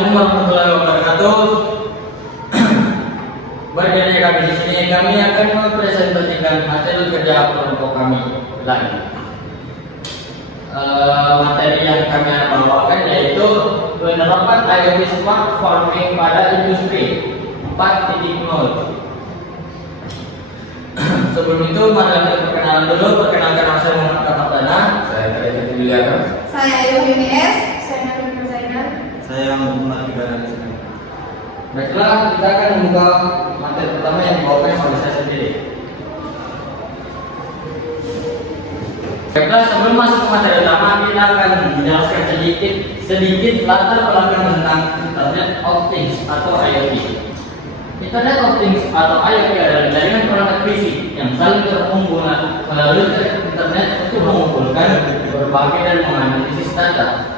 Assalamualaikum warahmatullahi wabarakatuh. Berdiri kami di sini, kami akan mempresentasikan hasil kerja kelompok kami lagi. Materi yang kami bawakan yaitu penerapan IoT Smart Farming pada industri 4.0. Sebelum itu, mari kita perkenalan dulu. Perkenalkan nama saya Muhammad Kapardana. Saya Kak Juliana. Saya Ayuhini S. Saya Nabil Persaingan. Saya Muhammad Ibaran. Baiklah, kita akan membuka materi pertama yang dibawakan oleh saya sendiri. Baiklah, sebelum masuk ke materi utama, kita akan menjelaskan sedikit latar belakang tentang Internet of Things atau IoT. Internet of Things atau IoT adalah jaringan perangkat fisik yang saling terhubung melalui internet untuk mengumpulkan, berbagi dan menganalisis data.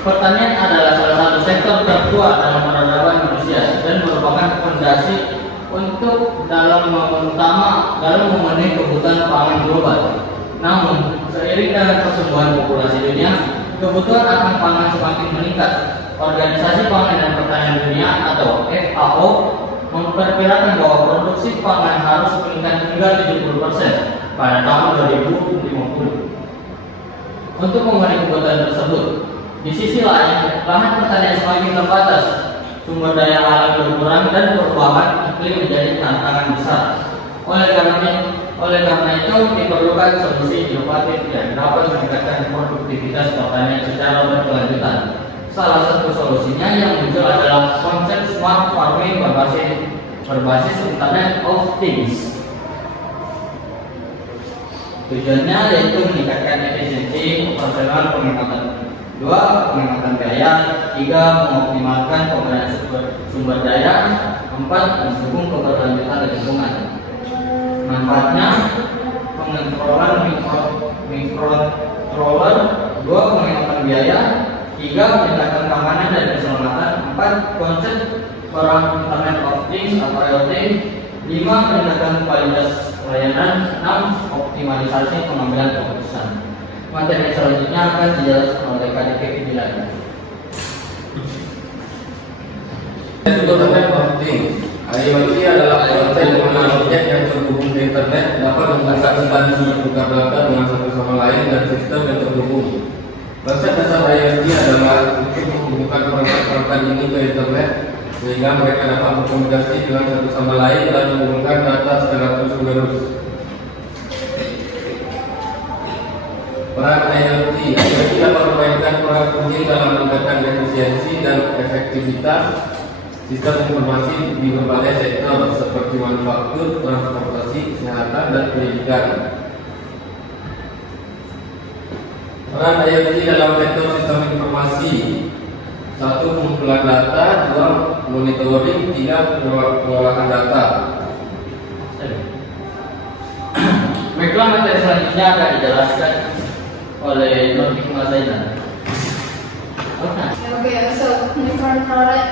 Pertanian adalah salah satu sektor tertua dalam peradaban manusia dan merupakan fondasi untuk dalam memenuhi kebutuhan pangan global. Namun, seiring dengan pertumbuhan populasi dunia, kebutuhan akan pangan semakin meningkat. Organisasi Pangan dan Pertanian Dunia atau FAO memperkirakan bahwa produksi pangan harus meningkat hingga 70% pada tahun 2050. Untuk memenuhi kebutuhan tersebut, di sisi lain, lahan pertanian semakin terbatas, sumber daya alam berkurang dan perubahan iklim menjadi tantangan besar. Oleh karena itu, diperlukan solusi inovatif yang dapat meningkatkan produktivitas pertanian secara berkelanjutan. Salah satu solusinya yang muncul adalah konsep smart farming berbasis Internet of Things. Tujuannya yaitu meningkatkan efisiensi operasional penghematan. 2. Penghematan biaya. 3. Mengoptimalkan penggunaan sumber daya. 4. Mendukung keberlanjutan lingkungan. Manfaatnya, pengontrolan mikrocontroller. 2. Penghematan biaya. 3. Meningkatkan keamanan dan keselamatan. 4. Konsep perang Internet of Things atau IoT. 5. Meningkatkan kualitas layanan. 6. Optimalisasi pengambilan keputusan. Materi selanjutnya akan dijelaskan oleh KDP Juliana. Internet of Things. IoT adalah IoT di mana objek yang terhubung ke internet dapat menggunakan instansi bertukar data dengan satu sama lain dan sistem yang terhubung. Konsep dasar IoT adalah untuk menghubungkan perangkat ini ke internet sehingga mereka dapat berkomunikasi dengan satu sama lain dan menghubungkan data secara terus-menerus. Peran IoT dapat memainkan peran penting dalam meningkatkan efisiensi dan efektivitas sistem informasi di berbagai sektor seperti manufaktur, transportasi, kesehatan, dan pendidikan. Peran IoT dalam sektor sistem informasi: 1. Pengumpulan data. 2. Monitoring. 3. Pengolahan data. Baiklah, materi selanjutnya akan dijelaskan oleh Nur Hikmah Zainal. Oke, so microcontroller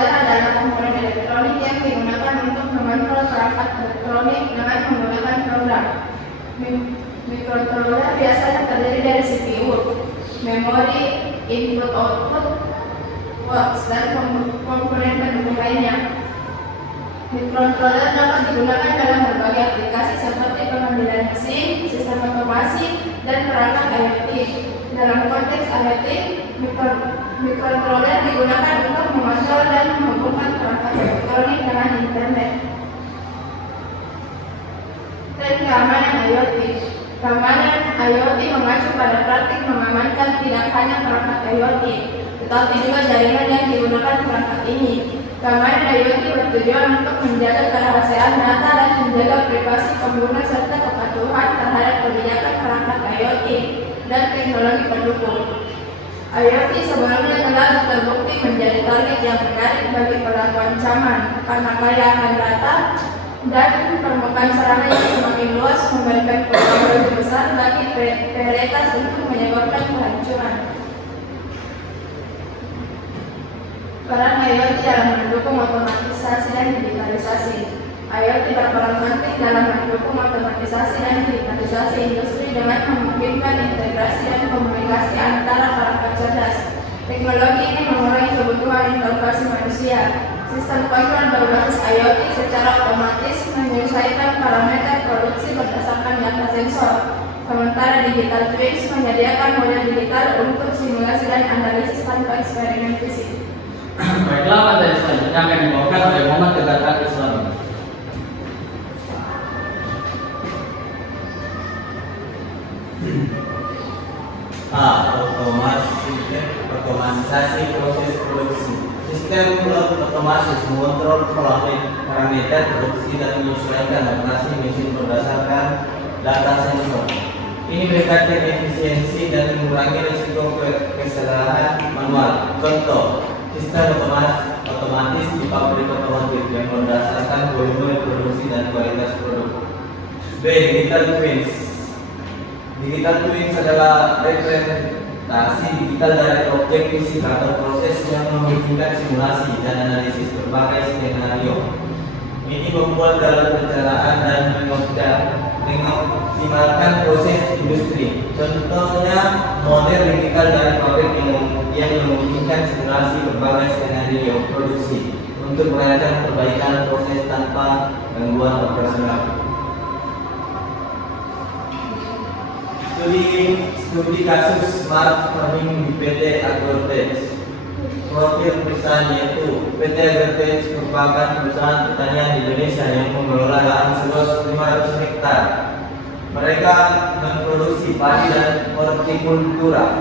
adalah komponen elektronik yang digunakan untuk mengontrol perangkat elektronik dengan menggunakan program. Microcontroller biasanya terdiri dari CPU, memori, input/output, works, dan komponen pendukung lainnya. Microcontroller dapat digunakan dalam berbagai aplikasi seperti pengambilan mesin, sistem otomasi, dan perangkat IoT. Dalam konteks IoT, microcontroller digunakan untuk mengontrol dan menghubungkan perangkat elektronik dengan internet. Tren keamanan IoT. Keamanan IoT mengacu pada praktik mengamankan tidak hanya perangkat IoT, tetapi juga jaringan yang digunakan perangkat ini. Keamanan IoT bertujuan untuk menjaga kerahasiaan data dan menjaga privasi pengguna serta kepatuhan terhadap kebijakan perangkat IoT dan teknologi pendukung. IoT sebelumnya telah terbukti menjadi target yang menarik bagi pelaku ancaman karena kaya akan data dan permukaan serangan yang semakin luas memberikan peluang lebih besar bagi peretas untuk menyebabkan kehancuran. Peran IoT dalam mendukung otomatisasi dan digitalisasi. IoT berperan penting dalam mendukung otomatisasi dan digitalisasi industri dengan memungkinkan integrasi dan komunikasi antara perangkat cerdas. Teknologi ini mengurangi kebutuhan intervensi manusia. Sistem kontrol berbasis IoT secara otomatis menyesuaikan parameter produksi berdasarkan data sensor. Sementara digital twins menyediakan model digital untuk simulasi dan analisis tanpa eksperimen fisik. Baiklah, materi selanjutnya akan dibawakan oleh Muhammad Tegar Islam. Otomatisasi proses produksi. Sistem otomatis mengontrol parameter produksi dan menyesuaikan operasi mesin berdasarkan data sensor. Ini meningkatkan efisiensi dan mengurangi risiko kesalahan manual. Contoh, sistem otomatis di pabrik otomotif yang berdasarkan volume produksi dan kualitas produk. B. Digital twins. Digital twins adalah representasi digital dari objek fisik atau proses yang memungkinkan simulasi dan analisis berbagai skenario. Ini membuat dalam perencanaan dan mengoptimalkan proses industri. Contohnya, model digital dari pabrik yang memungkinkan simulasi berbagai skenario produksi untuk merancang perbaikan proses tanpa gangguan operasional. Studi kasus smart farming di PT Agrotech. Profil perusahaan yaitu PT Agrotech merupakan perusahaan pertanian di Indonesia yang mengelola lahan seluas 500 hektar. Mereka memproduksi padi dan hortikultura.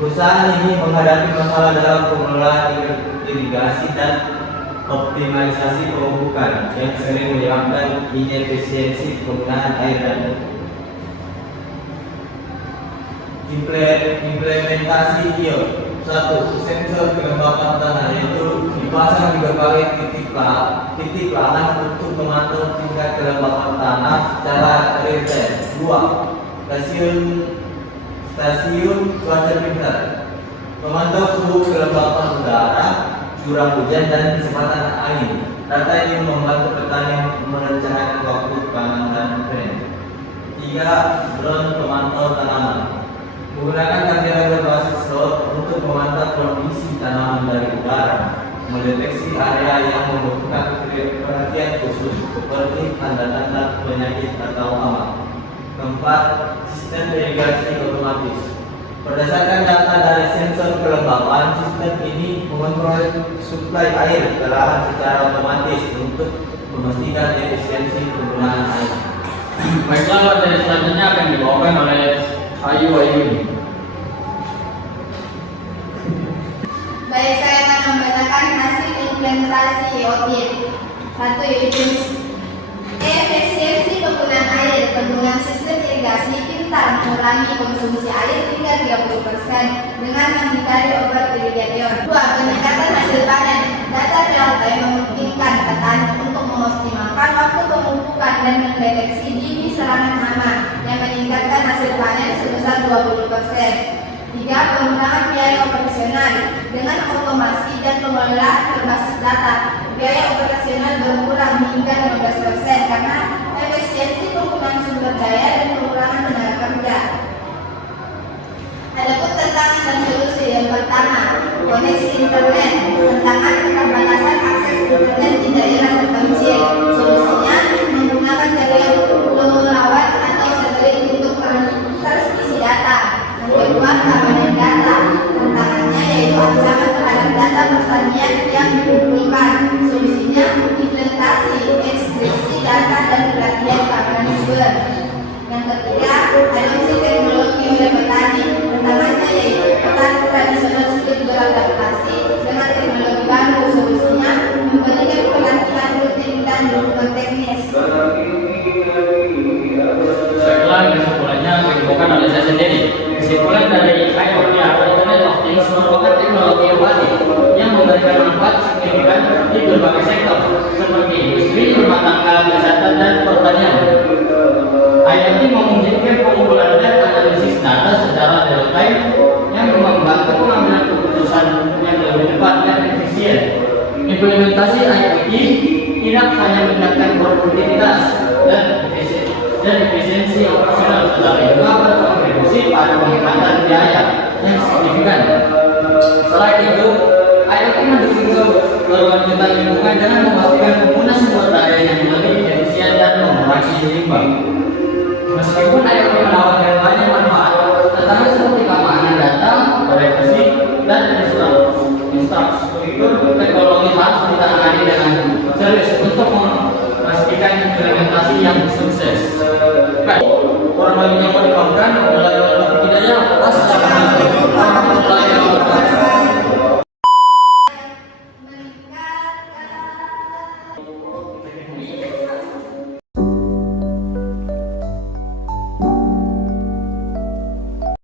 Perusahaan ini menghadapi masalah dalam pengelolaan irigasi dan optimalisasi pemupukan yang sering menyebabkan inefisiensi penggunaan air dan implementasi IoT. 1. Sensor kelembapan tanah, yaitu dipasang di berbagai titik lahan untuk memantau tingkat kelembapan tanah secara real time. 2. Stasiun cuaca pintar memantau suhu, kelembapan udara, curah hujan dan kecepatan angin. Data ini membantu petani merencanakan waktu panen dan tren. 3. Drone pemantau tanaman menggunakan kamera berbasis slot untuk memantau kondisi tanaman dari udara, mendeteksi area yang membutuhkan perhatian khusus seperti tanda-tanda penyakit atau hama. 4. Sistem irigasi otomatis. Berdasarkan data dari sensor kelembapan, sistem ini mengontrol suplai air ke lahan secara otomatis untuk memastikan efisiensi penggunaan air. Baiklah, materi selanjutnya akan dibawakan oleh Ayu. Baik, saya akan membacakan hasil implementasi IoT. 1. Yaitu efisiensi penggunaan air. Penggunaan sistem irigasi pintar mengurangi konsumsi air hingga 30% dengan menghindari over irrigation. 2. Peningkatan hasil panen. Data real time memungkinkan petani untuk mengoptimalkan waktu pemupukan dan mendeteksi dini serangan hama yang meningkatkan hasil panen sebesar 20%. 3. Pengurangan biaya operasional. Dengan otomasi dan pengelolaan berbasis data, biaya operasional berkurang hingga 15% karena efisiensi penggunaan sumber daya dan pengurangan tenaga kerja. Adapun tantangan dan solusi. Yang pertama, koneksi internet. Tantangan keterbatasan akses internet di daerah terpencil. Solusinya menggunakan jaringan lawat atau satelit untuk transmisi data. Yang kedua, keamanan data. Tantangannya yaitu ancaman terhadap data pertanian yang dikumpulkan. Solusinya implementasi, ekstriksi data dan pelatihan keamanan siber. Yang ketiga, adopsi teknologi oleh petani. Tantangannya yaitu petani tradisional sulit beradaptasi dengan teknologi baru. Solusinya memberikan pelatihan rutin dan dukungan teknis. Baiklah, kesimpulannya akan dibawakan oleh saya sendiri. Kesimpulan dari IoT atau Internet of Things merupakan teknologi inovatif yang memberikan manfaat signifikan di berbagai sektor seperti industri, rumah tangga, kesehatan, dan pertanian. IoT memungkinkan pengumpulan dan analisis data secara real time yang membantu pengambilan keputusan yang lebih cepat dan efisien. Implementasi IoT tidak hanya meningkatkan produktivitas dan efisiensi operasional, tetapi juga berkontribusi pada penghematan biaya yang signifikan. Selain itu, IoT mendukung keberlanjutan lingkungan dengan memastikan penggunaan sumber daya yang lebih efisien dan mengurangi limbah.